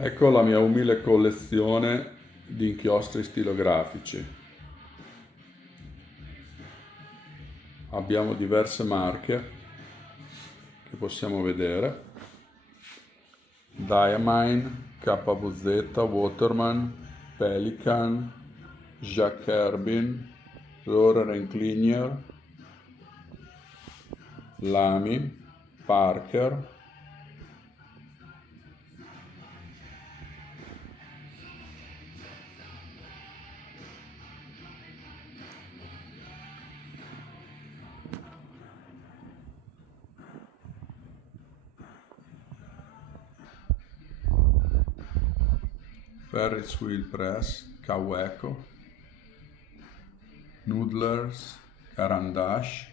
Ecco la mia umile collezione di inchiostri stilografici. Abbiamo diverse marche che possiamo vedere: Diamine, KWZ, Waterman, Pelikan, Jacques Herbin, Rohrer Klinier, Lamy, Parker, Ferris Wheel Press, Kaweco, Noodlers, Caran d'Ache,